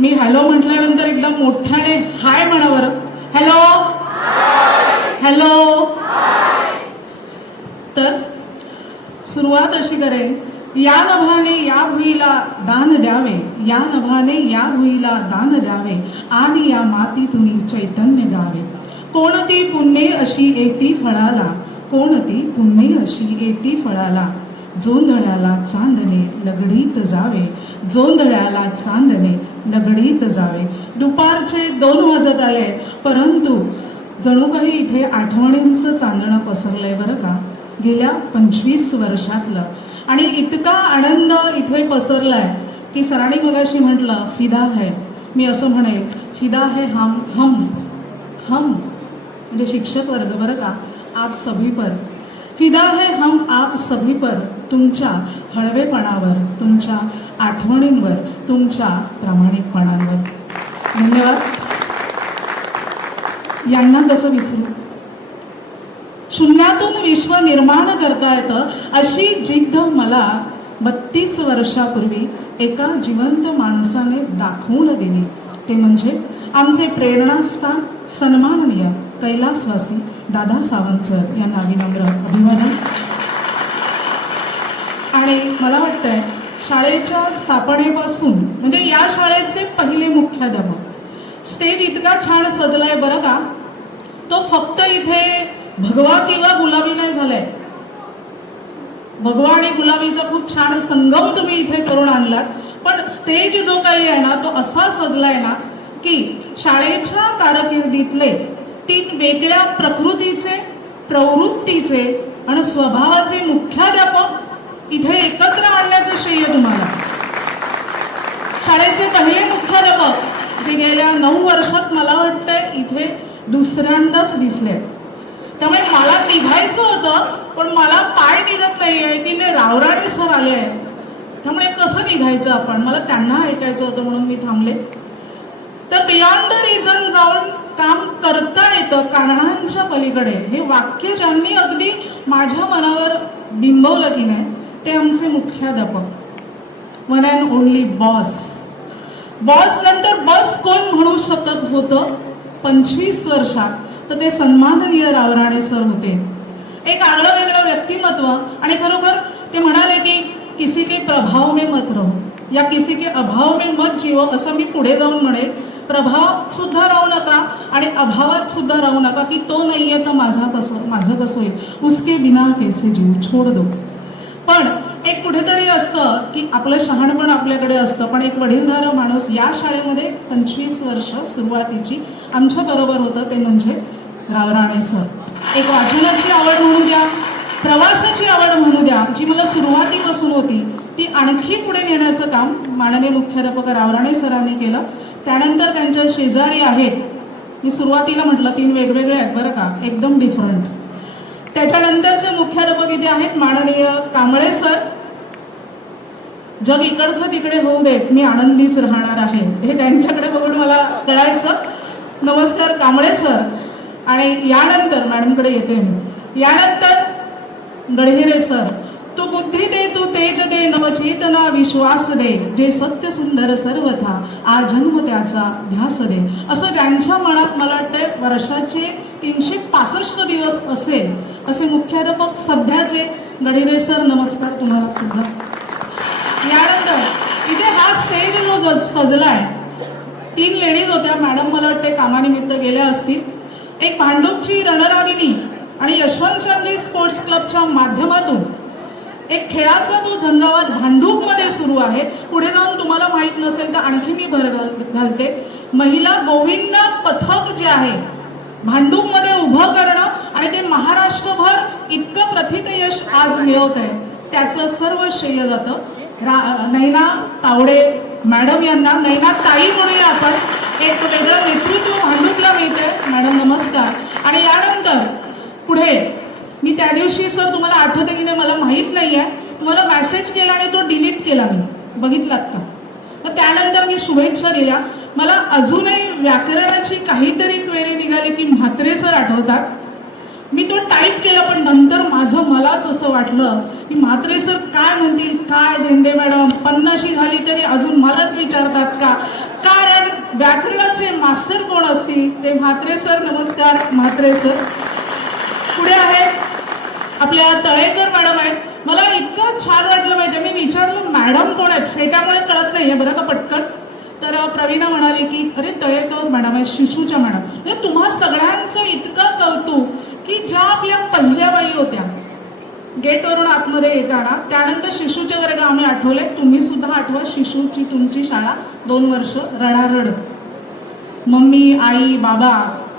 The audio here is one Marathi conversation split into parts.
मी हॅलो म्हटल्यानंतर एकदम मोठ्याने हाय म्हणा बरं. Hello hello. तर सुरुवात अशी करेन, या नभाने या भुईला दान द्यावे, या नभाने या भुईला दान द्यावे, आणि या मातीतून चैतन्य द्यावे. कोणती पुण्ये अशी येती फळाला, कोणती पुण्ये अशी येती फळाला, जोंधळ्याला चांदणे लगडीत जावे, जोंधळ्याला चांदणे लगडीत जावे. दुपारचे 2 वाजत आले, परंतु जणू काही इथे आठवणींचं चांदणं पसरलंय बरं का, गेल्या 25 वर्षातलं. आणि इतका आनंद इथे पसरलाय की सरांनी मगाशी म्हटलं फिदा है, मी असं म्हणेल फिदा है हम म्हणजे शिक्षक वर्ग बरं का, आप सभी पर फिदा है हम आप सभी पर, तुमच्या हळवेपणावर, तुमच्या आठवणींवर, तुमच्या प्रामाणिकपणावर. धन्यवाद. यांना कसं विसरू. शून्यातून विश्व निर्माण करता येतं अशी जिद्द मला 32 वर्षापूर्वी एका जिवंत माणसाने दाखवून दिली. ते म्हणजे आमचे प्रेरणास्थान सन्माननीय कैलासवासी दादा सावंत सर यांना विनम्र अभिवादन. आणि मला वाटतंय शाळेच्या स्थापनेपासून म्हणजे या शाळेचे पहिले मुख्याध्यापक. स्टेज इतका छान सजलाय बरं का, तो फक्त इथे भगवा किंवा गुलाबी नाही झालाय. भगवा आणि गुलाबीचा खूप छान संगम तुम्ही इथे करून आणलात, पण स्टेज जो काही आहे ना तो असा सजलाय ना की शाळेच्या कारकिर्दीतले 3 वेगळ्या प्रकृतीचे, प्रवृत्तीचे आणि स्वभावाचे मुख्याध्यापक इथे एकत्र आणण्याचं श्रेय तुम्हाला. शाळेचे पहिले मुख्याध्यापक जे गेल्या 9 वर्षात मला वाटतंय इथे दुसऱ्यांदाच दिसले. त्यामुळे मला निघायचं होतं पण मला पाय निघत नाहीये, तिने रावराणे सर आले आहेत, त्यामुळे कसं निघायचं आपण, मला त्यांना ऐकायचं होतं म्हणून मी थांबले. तर बियॉन्ड द रिझन जाऊन काम करता येतं कारणांच्या पलीकडे, हे वाक्य ज्यांनी अगदी माझ्या मनावर बिंबवलं की नाही ते आमचे मुख्याध्यापक, one and only boss. Boss नंतर बस कोण म्हणू शकत होतं 25 वर्षात, तर ते सन्माननीय रावराणे सर होते. एक आगळं वेगळं व्यक्तिमत्व. आणि खरोखर ते म्हणाले की किसी के प्रभाव में मत रहो या किसी के अभाव में मत जिओ, असं मी पुढे जाऊन म्हणेल. प्रभाव सुद्धा राहू नका आणि अभावात सुद्धा राहू नका की तो नाहीये तर माझं कसं होईल, उसके बिना कैसे जीव छोड दो. पण एक कुठेतरी असतं की आपलं शहाणपण आपल्याकडे असतं, पण एक वडीलधारा माणूस या शाळेमध्ये 25 वर्ष सुरुवातीची आमच्या बरोबर होतं, ते म्हणजे रावराणे सर. एक वाचनाची आवड म्हणू द्या, प्रवासाची आवड म्हणू द्या, जी मला सुरुवातीपासून होती ती आणखी पुढे नेण्याचं काम माननीय मुख्याध्यापक रावराणे सरांनी केलं. त्यानंतर त्यांच्या शेजारी आहेत, मी सुरुवातीला म्हटलं 3 वेगवेगळे आहेत बरं का, एकदम डिफरंट. त्याच्यानंतरचे मुख्याध्यापक इथे आहेत माननीय कांबळे सर. जग इकडचं तिकडे होऊ देत, मी आनंदीच राहणार आहे, हे त्यांच्याकडे बघून मला कळायचं. नमस्कार कांबळे सर. आणि यानंतर मॅडमकडे येते मी. यानंतर गडहिरे सर. तू बुद्धी दे, तू तेज दे, नवचेतना विश्वास दे, जे सत्य सुंदर सर्वथा आ जन्म त्याचा ध्यास दे. असं ज्यांच्या मनात मला वाटतंय वर्षाचे 365 दिवस असेल असे मुख्याध्यापक सध्याचे गडहिरे सर. नमस्कार तुम्हाला सुद्धा. यानंतर इथे हा स्टेज जो सजलाय, 3 लेडीज होत्या, मॅडम मला वाटते कामानिमित्त गेल्या असतील. एक भांडूपची रणरागिणी आणि यशवंतचंद्री स्पोर्ट्स क्लबच्या माध्यमातून एक खेळाचा जो झंझावात भांडूपमध्ये सुरू आहे, पुढे जाऊन तुम्हाला माहीत नसेल तर आणखी मी भर घालते. महिला गोविंद पथक जे आहे भांडूपमध्ये उभं करणं आणि ते महाराष्ट्रभर इतकं प्रथित यश आज मिळवत आहे, त्याचं सर्व श्रेय जातं नैना तावडे मॅडम यांना. नैना ताई म्हणूया आपण. एक वेगळं नेतृत्व भांडूपला मिळते. मॅडम नमस्कार. आणि यानंतर पुढे मी त्या दिवशी सर तुम्हाला आठवते की नाही मला माहीत नाही आहे, तुम्हाला मेसेज केला आणि तो डिलीट केला, मी बघितलात का. मग त्यानंतर मी शुभेच्छा दिल्या. मला अजूनही व्याकरणाची काहीतरी क्वेरी निघाली की म्हात्रे सर आठवतात. मी तो टाईप केला, पण नंतर मलाच असं वाटलं की म्हात्रे सर काय म्हणतील, काय झेंडे मॅडम 50शी झाली तरी अजून मलाच विचारतात का, काय व्याकरणाचे मास्टर कोण असतील ते म्हात्रे सर. नमस्कार म्हात्रे सर. पुढे आहेत आपल्या तळेकर मॅडम आहेत. मला इतकं छान वाटलं माहितीये, मी विचारलं मॅडम कोण आहेत, फेट्यामुळे कळत नाहीये बरं का पटकन. तर प्रवीणा म्हणाली की अरे तळेकर मॅडम आहे, शिशूच्या मॅडम. म्हणजे तुम्हा सगळ्यांचं इतकं कौतुक की ज्या आपल्या पहिल्या बाई होत्या गेटवरून आतमध्ये येताना, त्यानंतर शिशूचे वर्ग आम्ही आठवले. तुम्ही सुद्धा आठवा शिशूची तुमची शाळा 2 वर्ष रडारड. मम्मी आई बाबा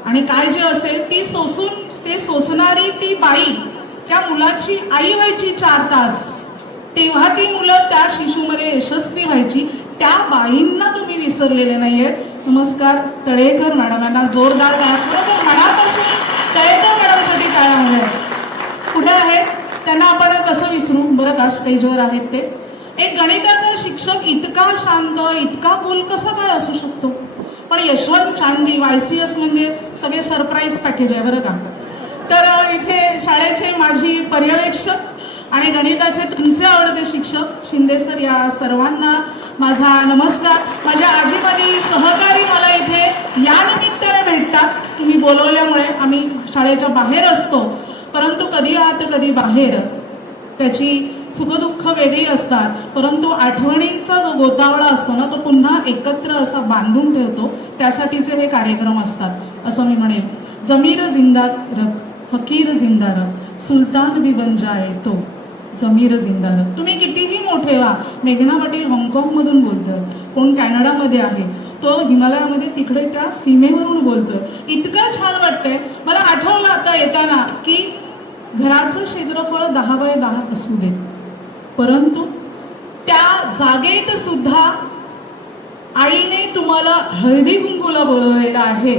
आणि काय जे असेल ती सोसणारी ती बाई त्या मुलाची आई व्हायची 4 तास. तेव्हा ती मुलं त्या शिशूमध्ये यशस्वी व्हायची. त्या बाईंना तुम्ही विसरलेले नाहीयेत. नमस्कार तळेकर मॅडमांना जोरदार मनापासून तळेकर मॅडमसाठी काय हवंय. पुढे आहेत त्यांना आपण कसं विसरू बरं का, स्टेजवर आहेत ते. एक गणिताचा शिक्षक इतका शांत इतका कूल कसा काय असू शकतो. पण यशवंत चांदी YCS म्हणजे सगळे सरप्राईज पॅकेज आहे बरं का. तर इथे शाळेचे माझी पर्यवेक्षक आणि गणिताचे तुमचे आवडते शिक्षक शिंदे सर, या सर्वांना माझा नमस्कार. माझ्या आजीबाजी सहकारी मला इथे या निमित्ताने भेटतात. तुम्ही बोलवल्यामुळे आम्ही शाळेच्या बाहेर असतो, परंतु कधी आत कधी बाहेर त्याची सुखदुःख वेगळी असतात. परंतु आठवणींचा जो गोतावळा असतो ना, तो पुन्हा एकत्र असा बांधून ठेवतो. त्यासाठीचे हे कार्यक्रम असतात असं मी म्हणेन. जमीर जिंदा रख, फकीर जिंदा रख, सुलतान भी बन जाए तो जमीर जिंदा रख. तुम्ही कितीही मोठे व्हा. मेघना पाटील हाँगकाँगमधून बोलतोय, कोण कॅनडामध्ये आहे, तो हिमालयामध्ये तिकडे त्या सीमेवरून बोलतोय. इतकं छान वाटतंय. मला आठवलं आता येताना की घराचं क्षेत्रफळ 10x10 असू दे, परंतु त्या जागेत सुद्धा आईने तुम्हाला हळदी कुंकूला बोलवलेलं आहे.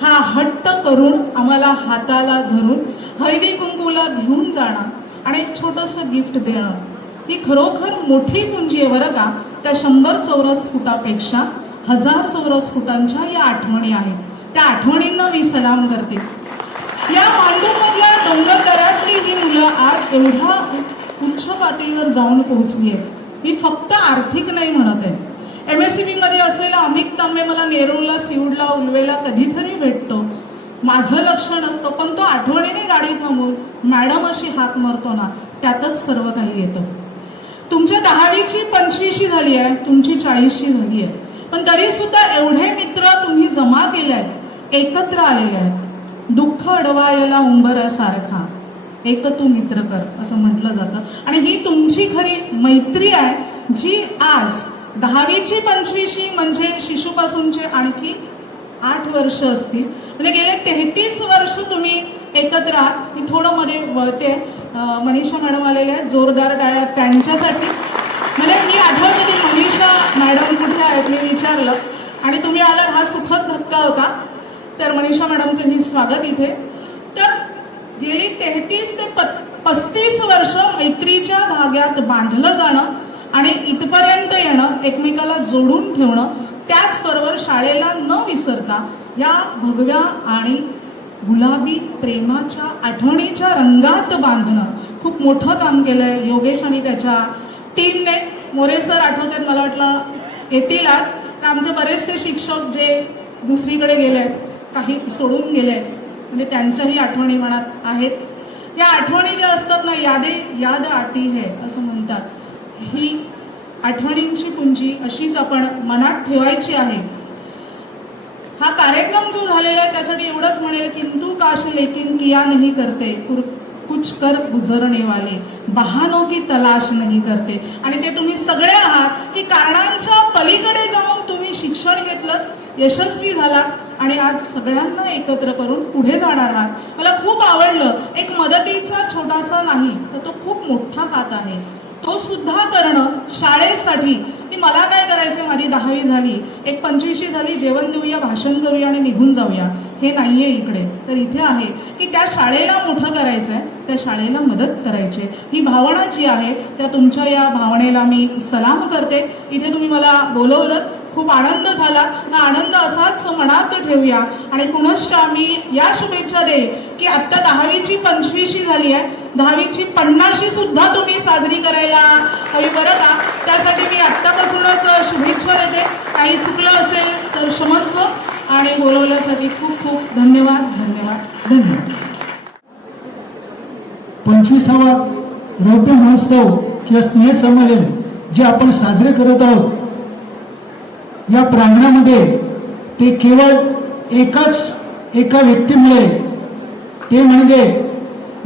हा हट्ट करून आम्हाला हाताला धरून हळदी कुंकूला घेऊन जाणं आणि एक छोटंसं गिफ्ट देणं, ही खरोखर मोठी पुंजी आहे बरं का. त्या 100 चौरस फुटापेक्षा 1000 चौरस फुटांच्या या आठवणी आहेत. त्या आठवणींना मी सलाम करते. या मांडूमधल्या डोंगरदऱ्यातली ही मुलं आज एवढ्या उच्च पातळीवर जाऊन पोहोचली आहे. मी फक्त आर्थिक नाही म्हणत आहे. MSCB मध्ये असलेला अमित तांबे मला नेरूळला, सिवडला, उलवेला कधीतरी भेटतो. माझं लक्ष नसतं, पण तो आठवणीने गाडी थांबवून मॅडम अशी हाक मारतो ना, त्यातच सर्व काही येतं. तुमच्या 10वीची 25शी झाली आहे, तुमची 40शी झाली आहे, पण तरी सुद्धा एवढे मित्र तुम्ही जमा केले आहेत, एकत्र आलेले आहेत. दुःख अडवायला उंबरासारखा एक तू मित्र कर असं म्हटलं जातं. आणि ही तुमची खरी मैत्री आहे जी आज 10वीची 25शी म्हणजे शिशूपासूनचे आणखी 8 वर्ष असतील. म्हणजे गेले 33 वर्ष तुम्ही एकत्र आहात. मी थोडं मध्ये वळते. मनीषा मॅडम आलेल्या आहेत, जोरदार टाळ्या त्यांच्यासाठी. म्हणजे मी आठवते की मनीषा मॅडम कुठे आहेत मी विचारलं आणि तुम्ही आलात, हा सुखद धक्का होता. तर मनीषा मॅडमचं मी स्वागत इथे. तर गेली 33 ते 35 वर्ष मैत्रीच्या धाग्यात बांधलं जाणं आणि इथपर्यंत येणं, एकमेकाला जोडून ठेवणं, त्याचबरोबर शाळेला न विसरता या भगव्या आणि गुलाबी प्रेमाच्या आठवणीच्या रंगात बांधणं खूप मोठं काम केलंय योगेश आणि त्याच्या टीमने. मोरे सर आठवतात, मला वाटलं येतील आज. तर आमचे बरेचसे शिक्षक जे दुसरीकडे गेले, काही सोडून गेले, म्हणजे त्यांच्याही आठवणी मनात आहेत. या आठवणी ज्या असतात ना, याद आती है असं म्हणतात. ही आठवणींची पुंजी अशीच आपण मनात ठेवायची आहे. हा कार्यक्रम जो झालेला आहे त्यासाठी एवढंच म्हणेल, किंतु काश लेकिन किया नहीं करते, कुछ कर गुजरने वाले, बहानों की तलाश नहीं करते. आणि ते तुम्ही सगळे आहात की कारणांच्या पलीकडे जाऊन तुम्ही शिक्षण घेतलं, यशस्वी झाला आणि आज सगळ्यांना एकत्र करून पुढे जाणार आहात. मला खूप आवडलं. एक मदतीचा छोटासा नाही तर तो खूप मोठा हात आहे, तो सुद्धा करणं शाळेसाठी. की मला काय करायचं, माझी 10वी झाली, एक 25शी झाली, जेवण देऊया, भाषण करूया आणि निघून जाऊया, हे नाहीये इकडे. तर इथे आहे की त्या शाळेला मोठं करायचं आहे, त्या शाळेला मदत करायची. ही भावना जी आहे त्या तुमच्या या भावनेला मी सलाम करते. इथे तुम्ही मला बोलवलं, खूप आनंद झाला. हा आनंद असाच मनात ठेवूया. आणि पुनश्च मी या शुभेच्छा दे की आत्ता 10वीची 25शी झाली आहे, 10वीची 50शी सुद्धा तुम्ही साजरी करायला हवी बरं का. त्यासाठी मी आत्तापासून मनापासूनच शुभेच्छा देते. काही चुकलं असेल तर क्षमस्व आणि बोलवल्यासाठी खूप खूप धन्यवाद धन्यवाद धन्यवाद. 25वा रौप्य महोत्सव किंवा स्नेह संमेलन जे आपण साजरे करत आहोत या प्रांगणामध्ये ते केवळ एका व्यक्तीमुळे, ते म्हणजे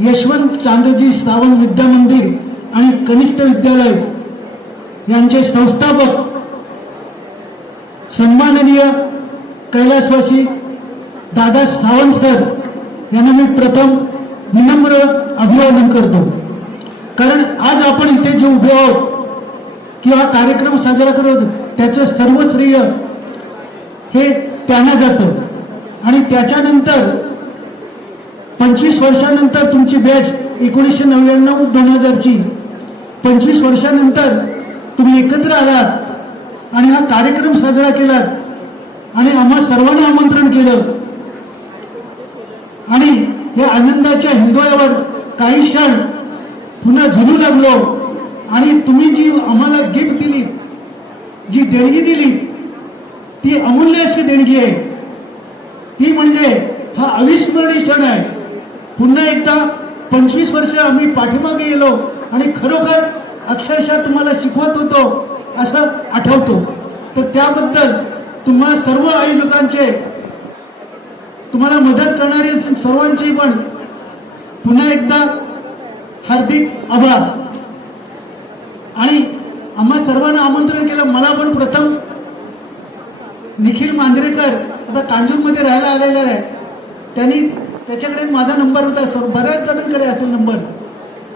यशवंत चांदजी सावंत विद्या मंदिर आणि कनिष्ठ विद्यालय यांचे संस्थापक सन्माननीय कैलासवासी दादा सावंत सर यांना मी प्रथम विनम्र अभिवादन करतो. कारण आज आपण इथे जे उभे आहोत किंवा कार्यक्रम साजरा करत त्याचं सर्व श्रेय हे त्यांना जातं. आणि त्याच्यानंतर 25 वर्षानंतर तुमची बॅच 1999-2000ची 25 वर्षानंतर तुम्ही एकत्र आलात आणि हा कार्यक्रम साजरा केलात आणि आम्हा सर्वांना आमंत्रण केलं आणि या आनंदाच्या हिंदोळ्यावर काही क्षण पुन्हा झुलू लागलो. आणि तुम्ही जी आम्हाला गिफ्ट दिली, जी देणगी दिली, ती अमूल्य अशी देणगी आहे. ती म्हणजे हा अविस्मरणीय क्षण आहे. पुन्हा एकदा 25 वर्ष आम्ही पाठीमागे गेलो आणि खरोखर अक्षरशः तुम्हाला शिकवत होतो असं आठवतो. तर त्याबद्दल तुम्हा सर्व आयोजकांचे, तुम्हाला मदत करणारे सर्वांची पण पुन्हा एकदा हार्दिक आभार. आणि आम्हा सर्वांना आमंत्रण केलं. मला पण प्रथम निखिल मांजरेकर आता कांजूरमध्ये राहायला आलेला आहे, त्यांनी त्याच्याकडे माझा नंबर होता, बऱ्याच जणांकडे असेल नंबर,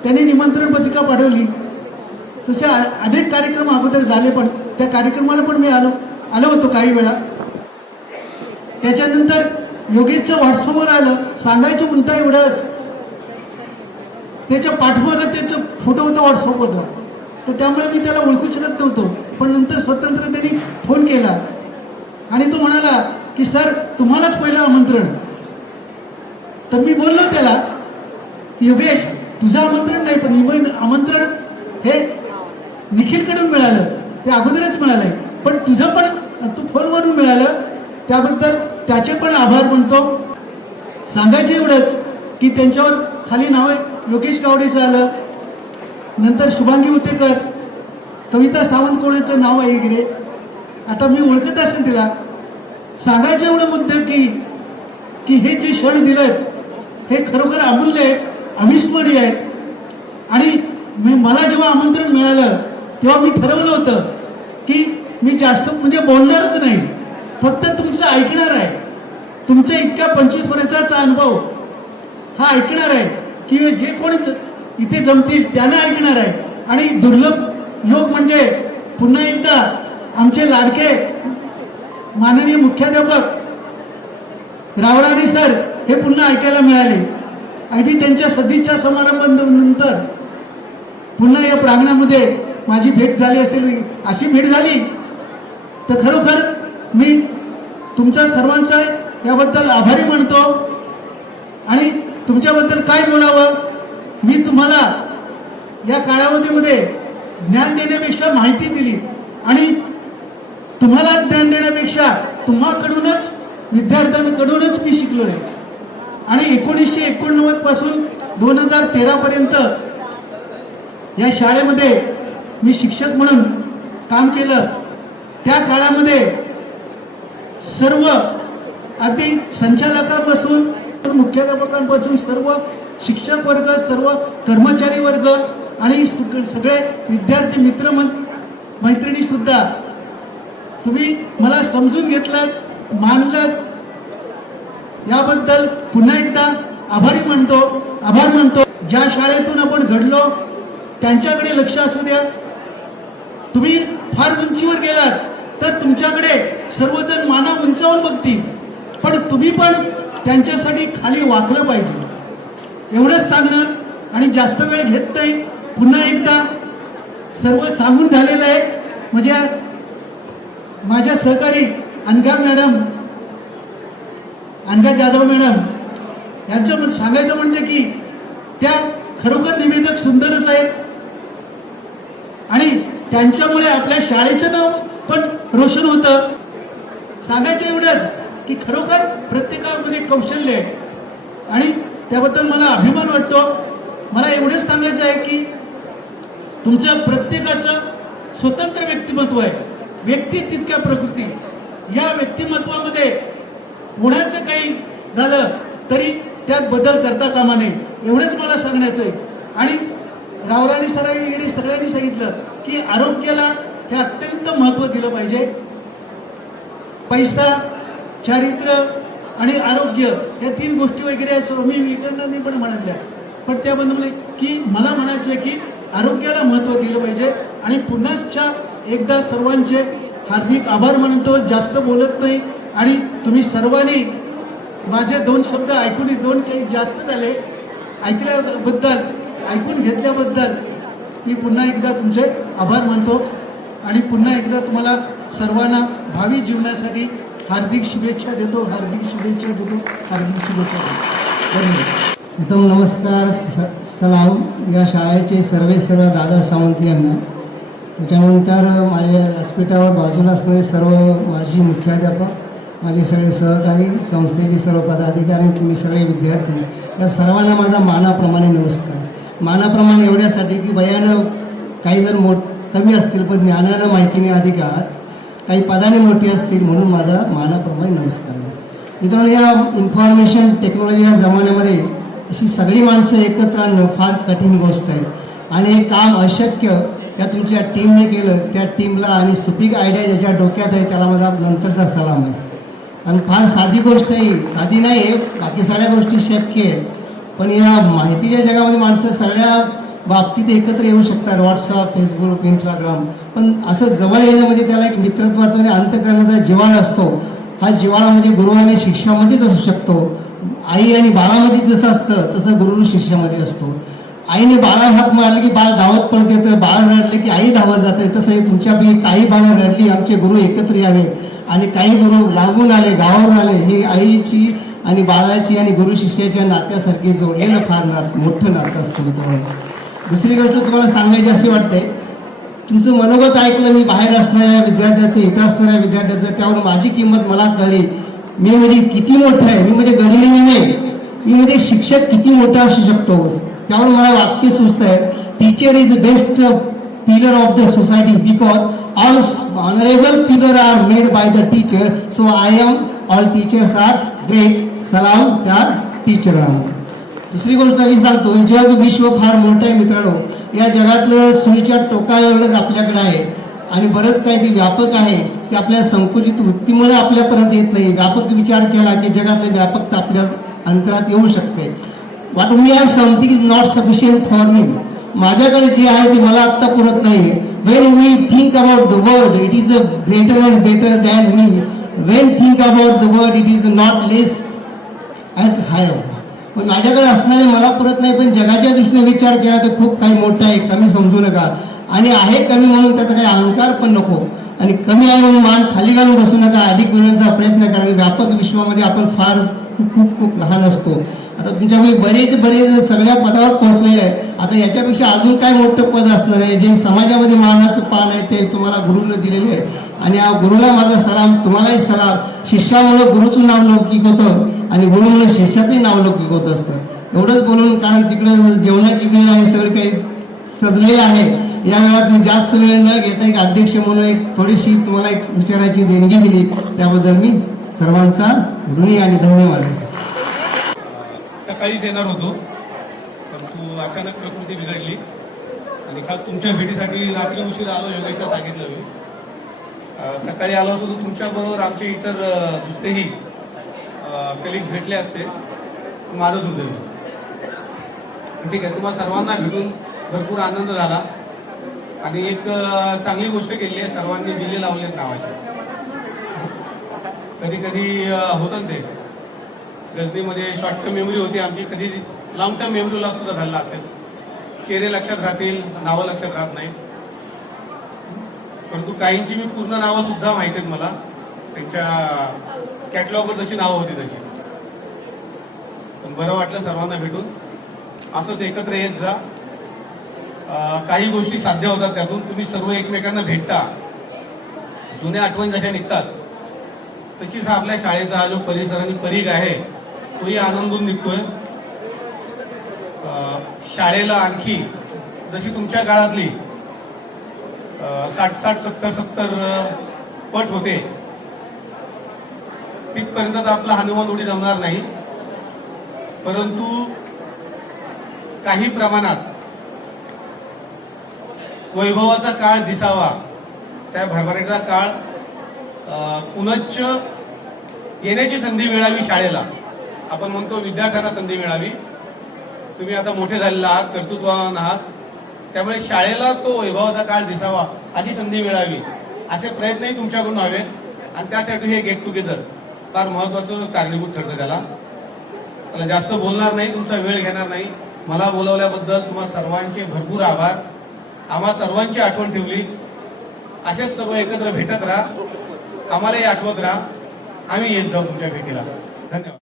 त्यांनी निमंत्रण पत्रिका पाठवली. तसे अनेक कार्यक्रम अगोदर झाले, पण त्या कार्यक्रमाला पण मी आलो होतो काही वेळा. त्याच्यानंतर योगेशच्या व्हॉट्सअपवर आलं, सांगायचं म्हणता एवढं, त्याच्या पाठबोरात त्याचा फोटो होता व्हॉट्सअपवरला, तर त्यामुळे मी त्याला ओळखू शकत नव्हतो. पण नंतर स्वतंत्र त्यांनी फोन केला आणि तो म्हणाला की सर तुम्हालाच पहिलं आमंत्रण. तर मी बोललो त्याला, योगेश तुझं आमंत्रण नाही, पण आमंत्रण हे निखिलकडून मिळालं, ते अगोदरच मिळालंय, पण तुझं पण तू फोनवरून मिळालं, त्याबद्दल त्याचे पण आभार मानतो. सांगायचं एवढंच की त्यांच्यावर खाली नाव आहे योगेश गावडेचं आलं, नंतर शुभांगी उतेकर, कविता सावंत कोणाचं नाव आहे इकडे, आता मी ओळखत असेल तिला. सांगायचं एवढं मुद्दे की हे जे क्षण दिलेत हे खरोखर अमूल्य आहेत, अविस्मरणीय आहेत. आणि मला जेव्हा आमंत्रण मिळालं तेव्हा मी ठरवलं होतं की मी जास्त म्हणजे बोलणारच नाही, फक्त तुमचं ऐकणार आहे. तुमच्या इतक्या 25 वर्षाचा अनुभव हा ऐकणार आहे की जे कोणी इथे जमतील त्यांना ऐकणार आहे. आणि दुर्लभ योग म्हणजे पुन्हा एकदा आमचे लाडके माननीय मुख्याध्यापक रावराणी सर हे पुन्हा ऐकायला मिळाले. अगदी त्यांच्या सदिच्छा समारंभानंतर पुन्हा या प्रांगणामध्ये माझी भेट झाली असेल, अशी भेट झाली तर खरोखर मी तुमचा सर्वांचा याबद्दल आभारी मानतो. आणि तुमच्याबद्दल काय बोलावं, मी तुम्हाला या कालावधीमध्ये ज्ञान देण्यापेक्षा माहिती दिली आणि तुम्हाला ज्ञान देण्यापेक्षा तुम्हाकडूनच, विद्यार्थ्यांकडूनच मी शिकलो आहे. आणि 1989 पासून 2013 पर्यंत या शाळेमध्ये मी शिक्षक म्हणून काम केलं. त्या काळामध्ये सर्व अगदी संचालकापासून मुख्याध्यापकांपासून सर्व शिक्षक वर्ग, सर्व कर्मचारी वर्ग आणि सगळे विद्यार्थी मित्र मैत्रिणी सुद्धा तुम्ही मला समजून घेतलात, मानलात, याबद्दल पुन्हा एकदा आभार मानतो. ज्या शाळेतून आपण घडलो त्यांच्याकडे लक्ष असू द्या. तुम्ही फार उंचीवर गेलात तर तुमच्याकडे सर्वजण माना उंचावून बघतील, पण तुम्ही पण त्यांच्यासाठी खाली वाकलं पाहिजे, एवढंच सांगणं. आणि जास्त वेळ घेत नाही, पुन्हा एकदा सर्व सांगून झालेलं आहे. म्हणजे माझ्या सहकारी अनघा जाधव मॅडम यांचं सांगायचं म्हणजे की त्या खरोखर निवेदक सुंदरच आहेत आणि त्यांच्यामुळे आपल्या शाळेचं नाव पण रोशन होतं. सांगायचं एवढंच की खरोखर प्रत्येकामध्ये कौशल्य आहे आणि त्याबद्दल मला अभिमान वाटतो. मला एवढंच सांगायचं आहे की तुमचं प्रत्येकाचं स्वतंत्र व्यक्तिमत्व आहे. व्यक्ती तितक्या प्रकृती. या व्यक्तिमत्वामध्ये कोणाचं काही झालं तरी त्यात बदल करता कामा नये, एवढंच मला सांगण्याचं आहे. आणि रावराणी सरांनी वगैरे सगळ्यांनी सांगितलं की आरोग्याला हे अत्यंत महत्त्व दिलं पाहिजे. पैसा, चारित्र्य आणि आरोग्य या 3 गोष्टी वगैरे स्वामी विवेकानंदांनी पण म्हणाल्या. पण त्याबद्दल की मला म्हणायचं आहे की आरोग्याला महत्त्व दिलं पाहिजे. आणि पुन्हा एकदा सर्वांचे हार्दिक आभार मानतो. जास्त बोलत नाही. आणि तुम्ही सर्वांनी माझे 2 शब्द ऐकून 2 काही जास्त झाले ऐकल्याबद्दल, ऐकून घेतल्याबद्दल मी पुन्हा एकदा तुमचे आभार मानतो. आणि पुन्हा एकदा तुम्हाला सर्वांना भावी जीवनासाठी हार्दिक शुभेच्छा देतो. हार्दिक शुभेच्छा देतो. हार्दिक शुभेच्छा देतो. धन्यवाद. उत्तम नमस्कार, सलाम या शाळेचे सर्व दादा सावंत यांना. त्याच्यानंतर माझ्या व्यासपीठावर बाजूला असणारे सर्व माजी मुख्याध्यापक, माझे सगळे सहकारी, संस्थेचे सर्व पदाधिकारी, तुम्ही सगळे विद्यार्थी, या सर्वांना माझा मानाप्रमाणे नमस्कार. मानाप्रमाणे एवढ्यासाठी की वयानं काही जण कमी असतील पण ज्ञानानं माहितीने अधिक आहात, काही पदाने मोठी असतील, म्हणून माझा मानाप्रमाणे नमस्कार. मित्रांनो, या इन्फॉर्मेशन टेक्नॉलॉजी या जमान्यामध्ये अशी सगळी माणसं एकत्र आणणं फार कठीण गोष्ट आहे. आणि हे काम अशक्य या तुमच्या टीमने केलं. त्या टीमला आणि सुपीक आयडिया ज्याच्या डोक्यात आहे त्याला माझा नंतरचा सलाम आहे. आणि फार साधी गोष्ट आहे, साधी नाही आहे, बाकी सगळ्या गोष्टी शक्य आहेत. पण या माहितीच्या जगामध्ये माणसं सगळ्या बाबतीत एकत्र येऊ शकतात. WhatsApp, Facebook, Instagram. पण असं जवळ येणं म्हणजे त्याला एक मित्रत्वाचा आणि अंतःकरणाचा जिव्हाळा असतो. हा जिव्हाळा म्हणजे गुरु आणि शिष्यामध्येच असू शकतो. आई आणि बाळामध्ये जसं असतं तसं गुरु शिष्यामध्ये असतो. आईने बाळा हात मारले की बाळ धावत पळत येतं, बाळ रडले की आई धावत जाते. तसं हे तुमच्यापैकी काही बाळं रडली, आमचे गुरु एकत्र यावे, आणि काही गुरु लागून आले, गावावरून आले. ही आईची आणि बाळाची आणि गुरु शिष्याच्या नात्यासारखी जोडलेलं फार मोठं नातं असतं मित्रांनो. दुसरी गोष्ट तुम्हाला सांगायची अशी वाटते, तुमचं मनोगत ऐकलं मी बाहेर असणाऱ्या विद्यार्थ्याचं, इथं असणाऱ्या विद्यार्थ्याचं, त्यावर माझी किंमत मला कळली. मी म्हणजे किती मोठं आहे, मी म्हणजे गणलेली नाही, मी म्हणजे शिक्षक किती मोठा असू शकतो. त्यावर मला वाक्य सुचत आहे, teacher is the best pillar of the society because all honourable pillar are made by the teacher, so I am all teachers are great. सलाम त्या टीचरांना. दुसरी गोष्ट मी सांगतो, जग विश्व फार मोठं आहे मित्रांनो. या जगातलं सुईच्या टोकाएवढंच आपल्याकडे आहे आणि बरंच काही ते व्यापक आहे. ते आपल्या संकुचित वृत्तीमुळे आपल्यापर्यंत येत नाही. व्यापक विचार केला की जगातली व्यापकता आपल्या अंतरात येऊ शकते. What we have something is not sufficient for me. माझ्याकडे जे आहे ते मला आत्ता पुरत नाही. When we think about the world, it is a greater and better than me. When think about the world, it is not less as high. पण माझ्याकडे असणारे मला पुरत नाही, पण जगाच्या दृष्टीने विचार केला तर खूप काही मोठं आहे, कमी समजू नका. आणि आहे कमी म्हणून त्याचा काही अहंकार पण नको, आणि कमी आहे म्हणून मान खाली घालून बसू नका. अधिक मिळवण्याचा प्रयत्न करा. व्यापक विश्वामध्ये आपण फार खूप खूप लहान असतो. आता तुमच्याकडे बरेच सगळ्या पदावर पोहोचलेले आहे. आता याच्यापेक्षा अजून काय मोठं पद असणार आहे, जे समाजामध्ये मानाचं पान आहे ते तुम्हाला गुरुनं दिलेले आहे. आणि या गुरुला माझा सलाम, तुम्हालाही सलाम. शिष्यामुळे गुरुचं नाव लौकिक होतं आणि गुरुमुळे शिष्याचंही नाव लौकिक होत असतं. एवढंच बोलून, कारण तिकडं जेवणाची वेळ आहे, सगळं काही सजलेलं आहे. या वेळात मी जास्त वेळ न घेता एक अध्यक्ष म्हणून एक थोडीशी तुम्हाला एक विचाराची देणगी दिली, त्याबद्दल मी सर्वांचा ऋणी आणि धन्यवाद. सकाळीच येणार होतो, परंतु अचानक प्रकृती बिघडली आणि खास तुमच्या भेटीसाठी रात्री उशीर आलो. योगेशला सांगितलं मी सकाळी आलो असतो तर तुमच्याबरोबर आमचे इतर दुसरेही कलिग्स भेटले असते, मारत होते. ठीक आहे, तुम्हाला सर्वांना भेटून भरपूर आनंद झाला आणि एक चांगली गोष्ट केली आहे, सर्वांनी दिले लावलेत नावाचे. कधी कधी होतं ते गजनीमध्ये शॉर्ट टर्म मेमरी होती आमची, कधी लॉंग टर्म मेमरी लॉस सुद्धा झाला असेल. चेहरे लक्षात राहतील, नावं लक्षात राहत नाही. परंतु काहींची मी पूर्ण नावं सुद्धा माहिती आहेत मला, त्यांच्या कॅटलॉगवर जशी नावं होती तशी. पण बरं वाटलं सर्वांना भेटून. असंच एकत्र येत जा. काही गोष्टी साध्य होतात त्यातून. तुम्ही सर्व एकमेकांना भेटता, जुन्या आठवणी जशा निघतात तशीच हा आपल्या शाळेचा हा जो परिसर आणि परीघ आहे तोही आनंदून निघतोय. शाळेला आणखी जशी तुमच्या काळातली 60-60, 70-70 पट होते तिथपर्यंत तर आपला हनुमान उडी जमणार नाही, परंतु काही प्रमाणात वैभवाचा काळ दिसावा, त्या भरभराटीचा काळ पुनश्च येण्याची संधी मिळावी शाळेला. आपण म्हणतो विद्यार्थ्यांना संधी मिळावी. तुम्ही आता मोठे झालेले आहात, कर्तृत्ववान आहात, त्यामुळे शाळेला तो वैभवाचा काळ दिसावा अशी संधी मिळावी असे प्रयत्नही तुमच्याकडून व्हावेत आणि त्यासाठी हे गेट टुगेदर फार महत्वाचं कारणीभूत ठरतं. त्याला जास्त बोलणार नाही, तुमचा वेळ घेणार नाही. मला बोलवल्याबद्दल तुम्हा सर्वांचे भरपूर आभार. आम्हा सर्वांची आठवण ठेवली. असेच सर्व एकत्र भेटत राहा, आम्हालाही आठवत राहा. आम्ही येत जाऊ तुमच्या भेटीला. धन्यवाद.